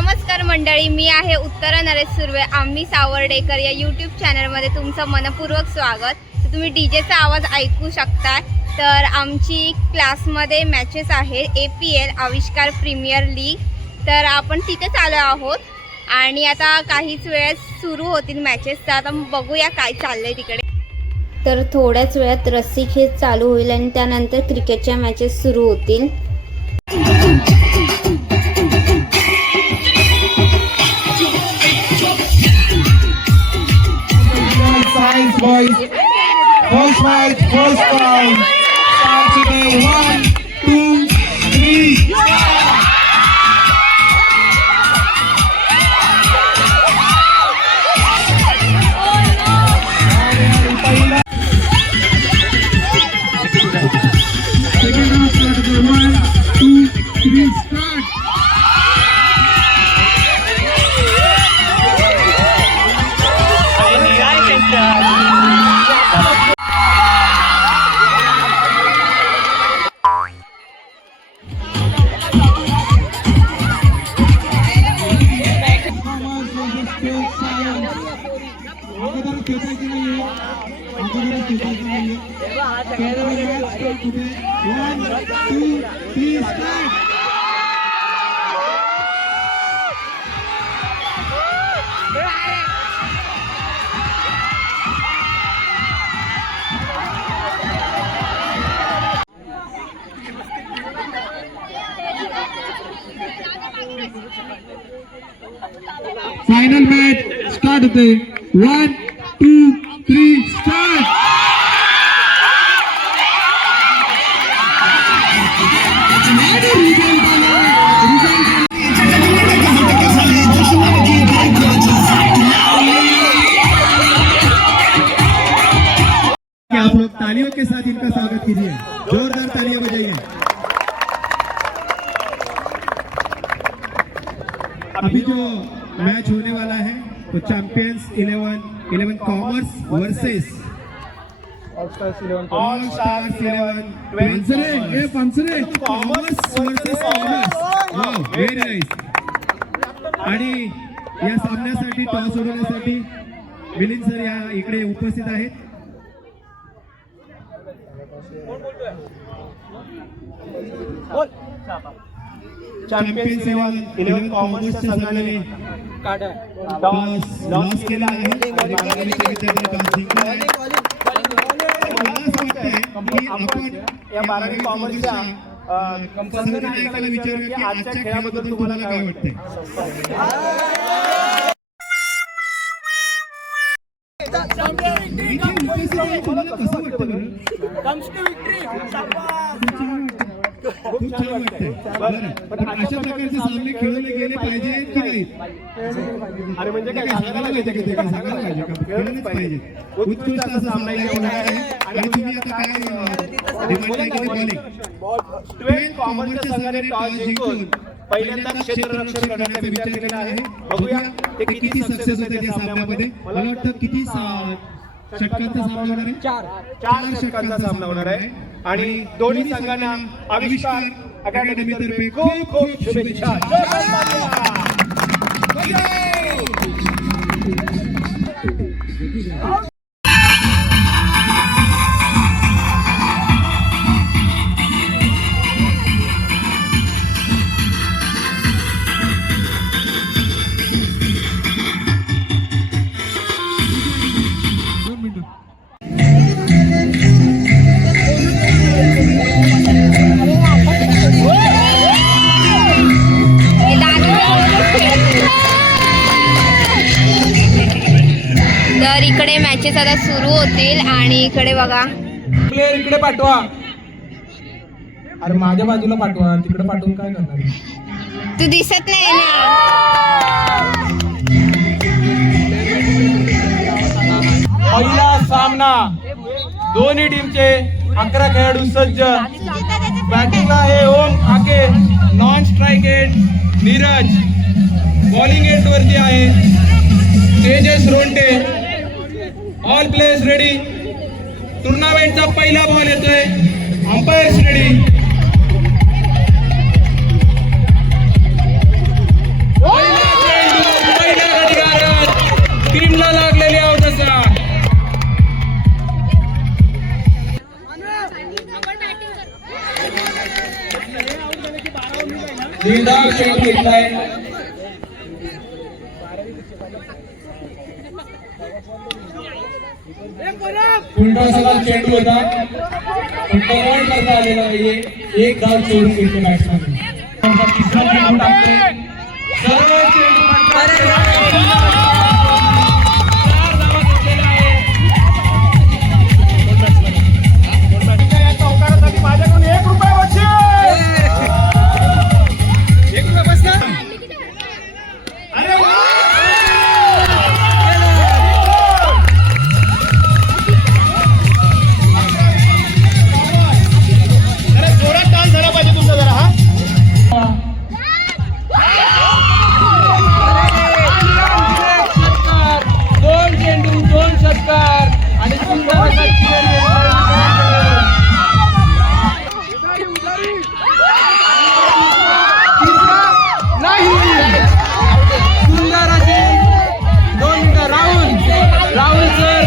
नमस्कार मंडळी, मी आहे उत्तरा नरेश सुर्वे. आम्ही सावर्डेकर या यूट्यूब चॅनलमध्ये तुमचं मनपूर्वक स्वागत. तर तुम्ही डीजेचा आवाज ऐकू शकता. तर आमची क्लासमध्ये मॅचेस आहे APL आविष्कार प्रीमियर लीग. तर आपण तिथेच आलो आहोत आणि आता काहीच वेळेस सुरू होतील मॅचेस. तर आता बघूया काय चाललंय तिकडे. तर थोड्याच वेळात रस्सी खेच चालू होईल आणि त्यानंतर क्रिकेटच्या मॅचेस सुरू होतील. Boys, first match, first round. Start today. 1, 2, 3. Second round start. 1, 2, 3. Start. Final match start होते. 1, 2, 3 start. आप लोग तालियों के साथ इनका स्वागत कीजिए. जोरदार तालियां बजाइए. अभी जो मैच होने वाला है तो champions 11 commerce versus all stars 11 commerce versus commerce. Wow, very nice. आणि या सामन्यासाठी टॉस उडवण्यासाठी मिलिंद सर या इकडे उपस्थित आहेत. चॅम्पियन्स 11 कॉमर्सच्या संघाने टॉस लॉस केला आहे आणि बारावीच्या विद्यार्थ्यांनी टॉस जिंकला आहे. मला असं वाटतंय की आपण या 12वी कॉमर्सच्या संघनायकाला विचारूया की आजच्या खेळाबद्दल तुम्हाला काय वाटतंय. तुम्हाला कसं वाटतं बरं? खूप छान वाटतंय. पण अशा प्रकारचे सामने खेळले गेले पाहिजेत की नाही? अरे म्हणजे काय सांगायला पाहिजे की ते काय सांगायला पाहिजे का? खेळलेच पाहिजे. उत्कृष्ट असा सामना होणार आहे. आणि तुम्ही आता काय डिमांड आहे की बॉलिंग 12 कॉमर्सच्या संघाने टॉस जिंकून पहिल्यांदा क्षेत्ररक्षण करण्याचा विचार केलेला आहे. बघूया ते किती सक्सेस होते त्या सामन्यामध्ये. मला वाटतं किती षटकांचा सामना होणार आहे. 4 षटकांचा सामना होणार आहे. आणि दोन्ही संघांना आविष्कार अकॅडमीतर्फे खूप खूप शुभेच्छा. तर इकडे मॅचेस आता सुरू होतील आणि इकडे बघा प्लेयर इकडे पाठवा. अरे माझ्या बाजूला पाठवा, तिकडे पाठवून काय करणार? तू दिसत नाही ना. पहिला सामना दोन्ही टीमचे 11 खेळाडू सज्ज. बॅटिंगला आहे Om Aake, non strike end Neeraj, bowling end वरती आहे Tejas Ronte. All players ready. टुर्नामेंटचा पहिला बॉल येतोय. Umpires ready. निर्धाव चेंडू घेतलाय. उलटा चेंडू होता पण कव्हर करता आलेला नाहीये. एक धाव चोरून घेतलं बॅट्समॅन. तिसरा चेंडू टाकतोय. सर्व चेंडू माझ्याकडून 1 रुपया बक्षीस. 1 रुपया बसला. अरे वा. अरे जोरात डान्स झाला पाहिजे तुमचा जरा. हा दोन चेंडू 2 षटकार आणि सुंदर असा सुंदर असे 2 मिनिटं. Rahul sir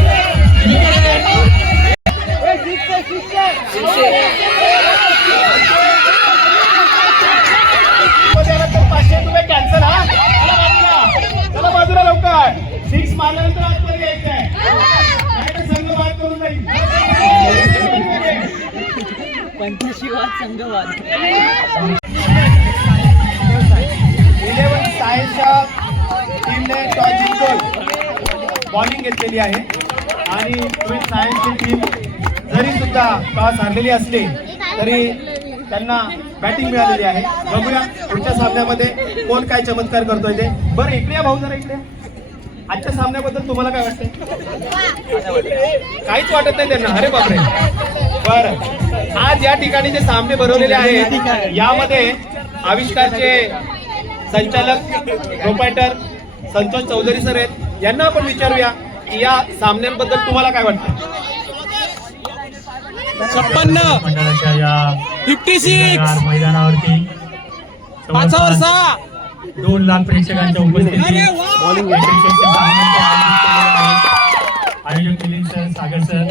cancel. हा चला बाजूला लवकर. 6 मारल्यानंतर आतमध्ये यायचंय. संघ बाद करून जाईल. 85 संघवाद. 11 सायन्सच्या टीमने टॉस जिंकून बॉलिंग घेतलेली आहे आणि 12 सायन्सची टीम जरी सुद्धा टॉस हारलेली असली तरी त्यांना बॅटिंग मिळालेली आहे. बघूया पुढच्या सामन्यामध्ये कोण काय चमत्कार करतोय ते. बरं इकडे या भाऊ, जरा इकडे. आजच्या सामन्याबद्दल तुम्हाला काय वाटतंय? काहीच वाटत नाही त्यांना. अरे बापरे. बरं, आज या ठिकाणी जे सामने भरवलेले आहेत यामध्ये आविष्कारचे संचालक प्रोपायटर संतोष चौधरी सर आहेत. यांना आपण विचारूया की या सामन्यांबद्दल तुम्हाला काय वाटतं? 56 मंडळाच्या या 56 मैदानावरती 5 वर 6 2 लाख प्रेक्षकांच्या उपस्थितीत आयोजक मिलिंद सर, सागर सर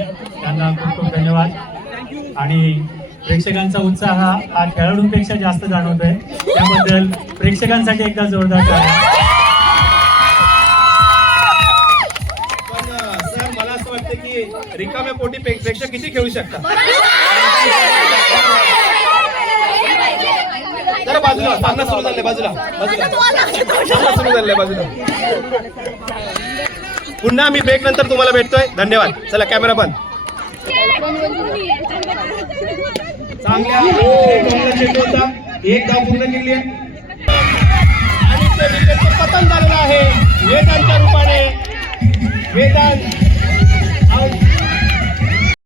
यांना खूप खूप धन्यवाद. आणि प्रेक्षकांचा उत्साह हा खेळाडूंपेक्षा जास्त जाणवतोय. त्याबद्दल प्रेक्षकांसाठी एकदा जोरदार टाळ्या. पण सर, मला असं वाटतं की रिकाम्या पोटी प्रेक्षक किती खेळू शकतात? जरा बाजूला, सामना सुरू झालाय. बाजूला सामना सुरू झालाय. बाजूला. पुन्हा मी ब्रेक नंतर तुम्हाला भेटतोय. धन्यवाद. चला कॅमेरा बंद. चांगल्या चेंडू होता. 1 धाव पूर्ण केली आहे आणि ते विकेटचं पतन झालेलं आहे वेदांच्या रूपाने. वेदांत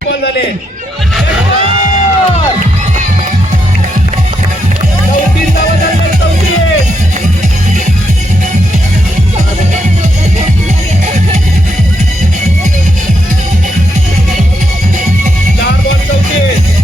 बॉल झाले. 34 धावा झाल्या. 34. 4 बॉल 34.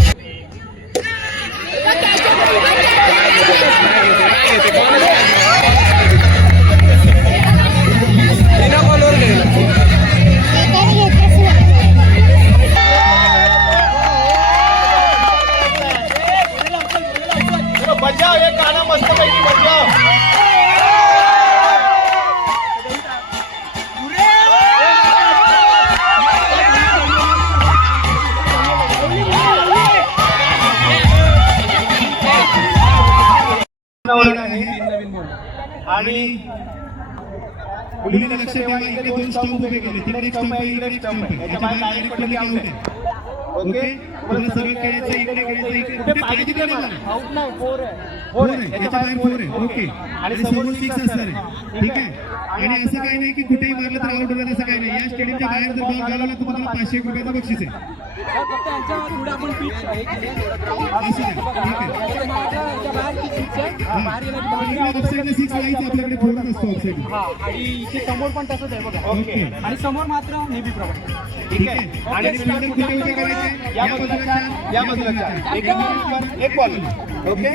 बजाव, एक गाणं मस्तपैकी बजाव. आणि मुलीने लक्ष ठेवा. इकडे 2 स्टंप उभे केले. तिकडे एक स्टंप आहे, इकडे एक स्टंप आहे. याच्या बाहेर डायरेक्ट पडली आउट आहे. ओके, तुम्हाला सगळं खेळायचं. इकडे खेळायचं. इकडे कुठे पाहिजे तिकडे मारा. आउट नाही 4 आहे. 4 आहे. याच्या बाहेर 4 आहे. ओके, आणि समोर 6 असणार आहे. ठीक आहे. आणि असं काही नाही की कुठेही मारलं तर आउट होणार, असं काही नाही. या स्टेडियमच्या बाहेर जर बॉल घालवला तर तुम्हाला 500 रुपयाचं बक्षीस आहे. फक्त यांच्या पुढे आपण पिच आहे. असं आहे. ठीक आहे. बाहेर ती पिच आहे. बाहेर गेला की इकडे ऑफसाईडला 6 लावायचं आपल्याकडे. फोडत असतो ऑफसाईड. हा, आणि इथे समोर पण तसंच आहे बघा. ओके, आणि समोर मात्र नेहमीप्रमाणे. ठीक आहे. आणि फिल्डर कुठे उभे करायचे? या बाजूला 4, या बाजूला 4. एक बॉल, एक बॉल. ओके,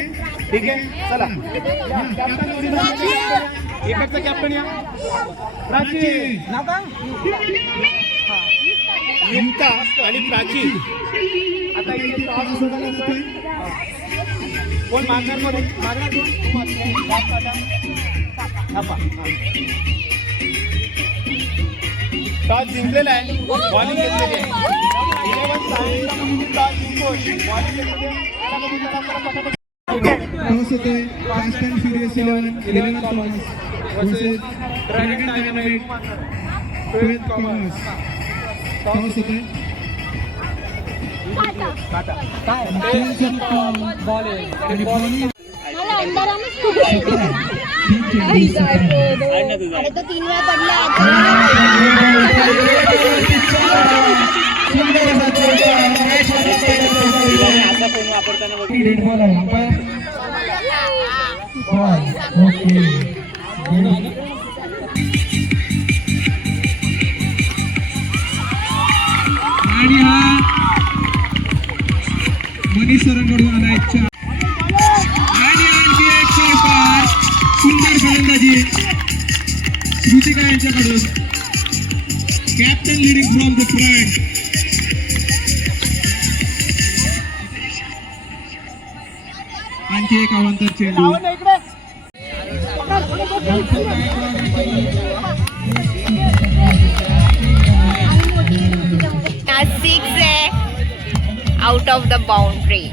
ठीक आहे. चला, इकडचा कॅप्टन या. प्राची, नाका युक्ता आणि प्राची. आता इथे टॉस सोडायला जातोय. कोण मागणार कोण टॉस जिंकलेला आहे बॉलिंग घेतलेली आहे 11 टॉस जिंकून बॉलिंग घेतलेली टॉस होतोय fast and furious 11 commerce versus dragon dynamite 12 commerce toss होतोय बॉल आहे अरे तो 3 वेळा पडला आणि हा मनीष सरांकडून आला इच्छा आणि आणखी एक षटकार सुंदर फलंदाजी श्रुतिका यांच्याकडून captain leading from the front आणखी एक अवांतर चेंडू आज 6 आहे out of the boundary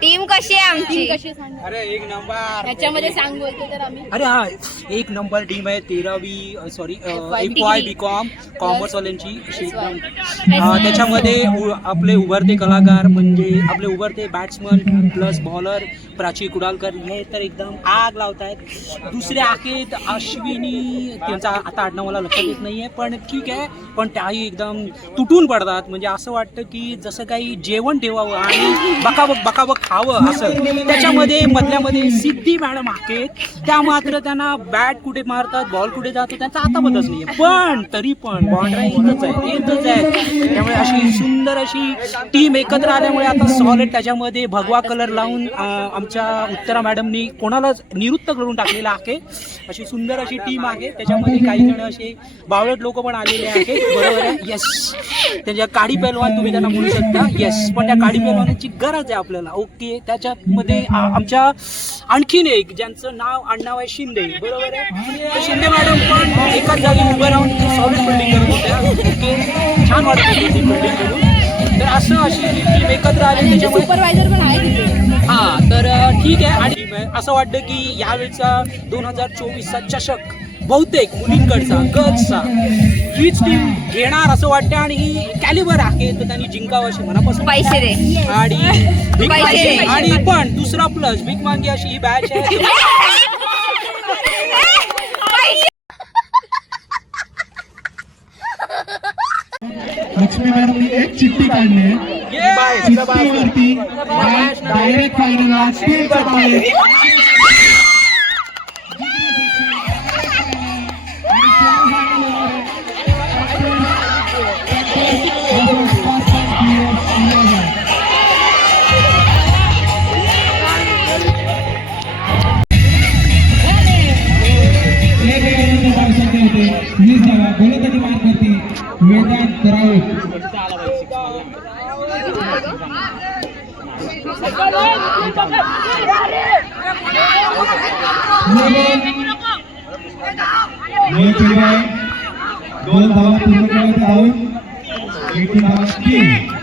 team कशी आहे आमची अरे एक नंबर त्याच्यामध्ये सांग बोलतो तर आम्ही अरे हा एक नंबर टीम आहे 13वी सॉरी FY BCom कॉमर्स वाल्यांची त्याच्यामध्ये आपले उभरते कलाकार म्हणजे आपले उभरते batsman plus bowler Prachi Kudalkar हे तर एकदम आग लावतायत दुसरे आहेत अश्विनी त्यांचा आता आडनाव मला लक्षात येत नाहीये पण ठीक आहे पण त्याही एकदम तुटून पडतात म्हणजे असं वाटतं की जसं काही जेवण ठेवावं आणि बकाबक खावं असं त्याच्यामध्ये मधल्यामध्ये सिद्धी मॅडम आहेत त्या मात्र त्यांना बॅट कुठे मारतात बॉल कुठे जातो त्यांचा आता पतच नाहीये पण तरी पण बाउंड्री इथंच आहे त्यामुळे अशी सुंदर अशी टीम एकत्र आल्यामुळे आता सॉलिड त्याच्यामध्ये भगवा कलर लावून आमच्या उत्तरा मॅडमनी कोणालाच निवृत्त करून टाकलेला आहे अशी सुंदर अशी टीम आहे त्याच्यामध्ये काही जण असे बावळट लोक पण आलेले आहेत बरोबर आहे येस त्यांच्या काडी पैलवान तुम्ही त्यांना म्हणू शकता येस पण त्या काडी पैलवानाची गरज आहे आपल्याला ओके त्याच्यामध्ये आमच्या आणखीन एक ज्यांचं आडनाव आहे शिंदे बरोबर आहे तर शिंदे मॅडम पण एकाच जागी उभं राहून सॉलिड फिल्डिंग करत होत्या ओके छान वाटत होती ती फिल्डिंग करून तर असं अशी टीम एकत्र आली त्याच्यामुळे सुपरवायझर पण आहे तिथे हा तर ठीक आहे आणि असं वाटतं की यावेळचा 2024चा चषक बहुतेक मुलींकडचा गर्ल्सचा हीच टीम घेणार असं वाटतं आणि ही कॅलिबर आहे तर त्यांनी जिंकावं अशी मनापासून पैसे दे आणि भीक पैसे. मागे आणि पण दुसरा प्लस भीक मागे अशी ही बॅच आहे लक्ष्मी मॅडमनी एक चिठ्ठी काढली आहे चिठ्ठीवरती डायरेक्ट फायनल टीमचा बाहेर गोलंदाजी मार करते वेदांत राऊत दोन धावा पूर्ण करत आहोत 3